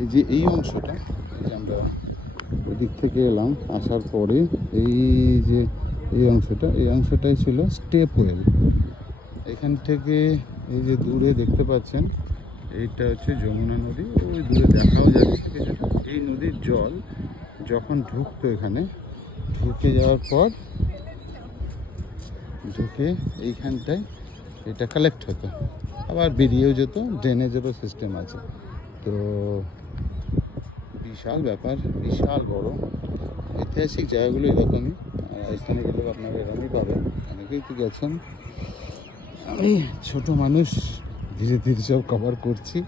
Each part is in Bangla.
এই যে এই অংশটা, এই যে আমরা ওদিক থেকে এলাম, আসার পরে এই যে এই অংশটাই ছিল স্টেপ ওয়েল। এখান থেকে এই যে দূরে দেখতে পাচ্ছেন এইটা হচ্ছে যমুনা নদী, ওই দূরে দেখাও যাচ্ছে কিছুটা। এই নদীর জল যখন ঢুকতো এখানে, ঢুকে যাওয়ার পর ঢুকে এইখানটায় এটা কালেক্ট হতো, আবার বেরিয়েও যেত, ড্রেনেজেরও সিস্টেম আছে। তো বিশাল ব্যাপার, বিশাল বড়। ঐতিহাসিক জায়গাগুলো এরকমই, রাজস্থানে গেলেও আপনারা এরকমই পাবেন, অনেকেই তো গেছেন। আমি ছোট মানুষ, ধীরে ধীরে সব কভার করছি।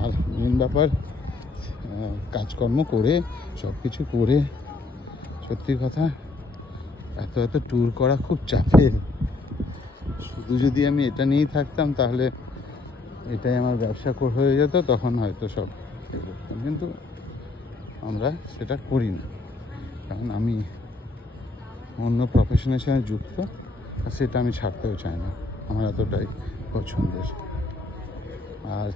আর মেন ব্যাপার কাজকর্ম করে সব কিছু করে, সত্যি কথা এত ট্যুর করা খুব চাপের। শুধু যদি আমি এটা নিয়েই থাকতাম তাহলে এটাই আমার ব্যবসা হয়ে যেত, তখন হয়তো সব করতাম। কিন্তু আমরা সেটা করি না, কারণ আমি অন্য প্রফেশনের সঙ্গে যুক্ত, আর সেটা আমি ছাড়তেও চাই না, আমার এতটাই পছন্দের। আর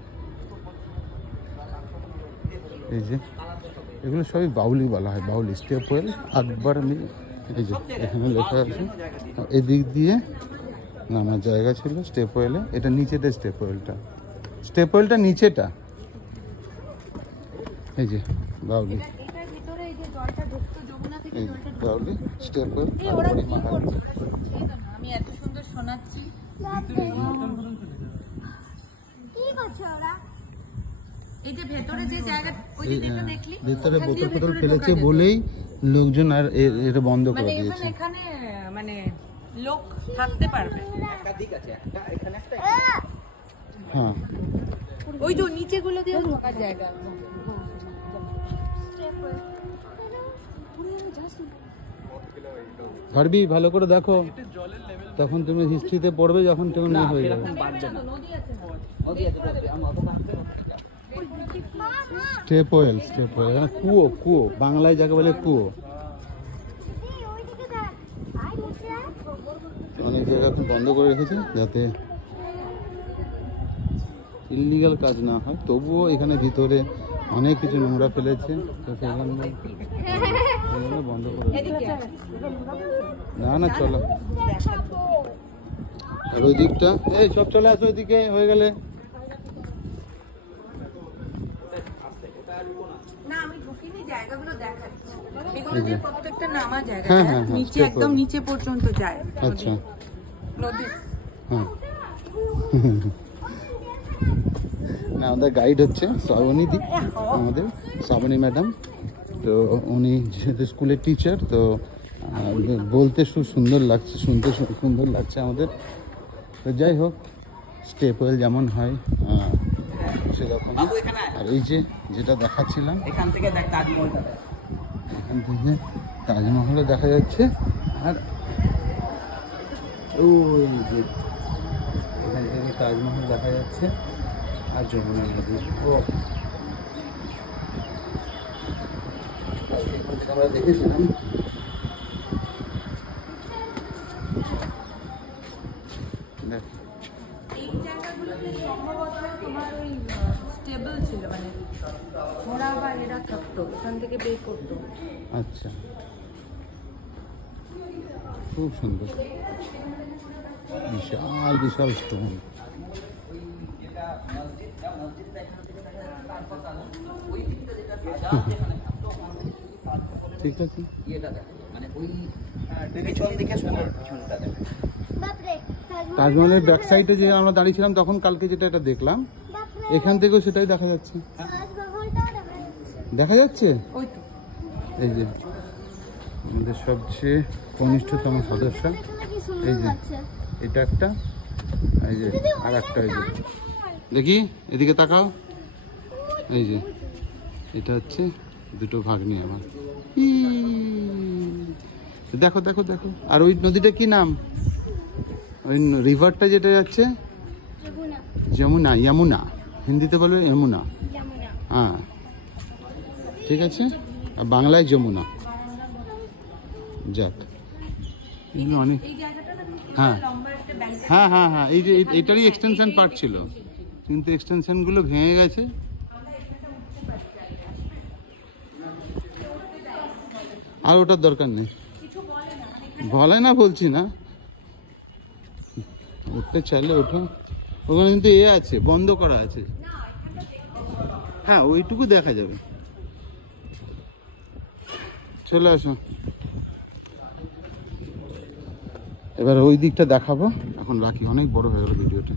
এই যে এগুলো সবই বাউলি বলা হয়, বাউলি স্টেপ ওয়েল। একবার আমি এই যে এখানে লেখা আছে, এদিক দিয়ে নামার জায়গা ছিল স্টেপ ওয়েলে। এটা নিচেটা স্টেপ ওয়েলটা নিচেটা, এই যে বাউলি, এই বাউলি স্টেপ ওয়েল। আমি এত সুন্দর শোনাচ্ছি, এই যে ভেতরে যে জায়গা, ওই যে যেটা দেখলি ভেতরে বোতল ফেলেছে বলেই লোকজন আর এটা বন্ধ করে দিয়েছে। এখানে মানে লোক থাকতে পারবে। একটা দিক আছে, একটা এখানে একটা। হ্যাঁ, ওই তো নিচে গুলো দিয়ে ঢোকার জায়গা। ভারবি ভালো করে দেখো, তখন তুমি হিস্ট্রিতে পড়বে, যখন তুমি না হয়ে যাবে। স্টেপ ওয়েল, কুয়ো, বাংলায় যাকে বলে কুয়ো। অনেক জায়গা এখন বন্ধ করে রেখেছে যাতে ইললিগাল কাজ না হয়, তবুও এখানে ভিতরে অনেক কিছু নোংরা ফেলেছে, তো সেজন্য বন্ধ করে না চলো। আর ওই দিকটা, এই সব চলে আসো ওইদিকে, হয়ে গেলে। প্রত্যেকটা নামা জায়গা, হ্যাঁ, নিচে একদম নিচে পর্যন্ত যায়। আচ্ছা, নদী। হ্যাঁ। না, আমাদের গাইড হচ্ছে শ্রাবণী দি, আমাদের শ্রাবণী ম্যাডাম। তো উনি যেহেতু স্কুলের টিচার, তো বলতে খুব সুন্দর লাগছে, শুনতে সুন্দর লাগছে আমাদের। তো যাই হোক, স্টেপ ওয়েল যেমন হয় সেরকম। আর এই যে যেটা দেখাচ্ছিলাম, এখান থেকে দেখ তাজমহল, এখান থেকে তাজমহলও দেখা যাচ্ছে। আর ওই যে এখান থেকে তাজমহল দেখা যাচ্ছে, আর যমুনা নদী। আমরা দেখেছিলাম এই জায়গাগুলোতে সম্ভবত তোমার ওই স্টেবল ছিল, মানে ঘোড়া বা এরা থাকতো, এখান থেকে বের করতো। আচ্ছা, খুব সুন্দর, বিশাল বিশাল স্টোন। ঠিক আছে, তাজমহলের ব্যাক সাইডে যে আমরা দাঁড়িয়েছিলাম তখন, কালকে যেটা এটা দেখলাম, এখান থেকেও সেটাই দেখা যাচ্ছে। দেখা যাচ্ছে এই যে আমাদের সবচেয়ে কনিষ্ঠতম সদস্য, এই যে এটা একটা, এই যে আর একটা, এই যে দেখি এদিকে তাকাও, এই যে এটা হচ্ছে দুটো ভাগ্নি আমার। দেখো দেখো দেখো। আর ওই নদীটা কি নাম, ওই রিভারটা যেটা যাচ্ছে, যমুনা, হিন্দিতে বলবে যমুনা। হ্যাঁ, ঠিক আছে, আর বাংলায় যমুনা। যাক, অনেক, হ্যাঁ হ্যাঁ হ্যাঁ হ্যাঁ, এই যে এটারই এক্সটেনশন পার্ট ছিল, কিন্তু এক্সটেনশনগুলো ভেঙে গেছে। আর ওটার দরকার নেই, কিছু বলে না মানে বলে না বলছি না, উঠতে চাইলে ওঠো। ওখানে কিন্তু এ আছে, বন্ধ করা আছে। হ্যাঁ ওইটুকু দেখা যাবে। চলে আসো, এবার ওই দিকটা দেখাবো। এখন রাখি, অনেক বড় হয়ে গেল ভিডিওটা।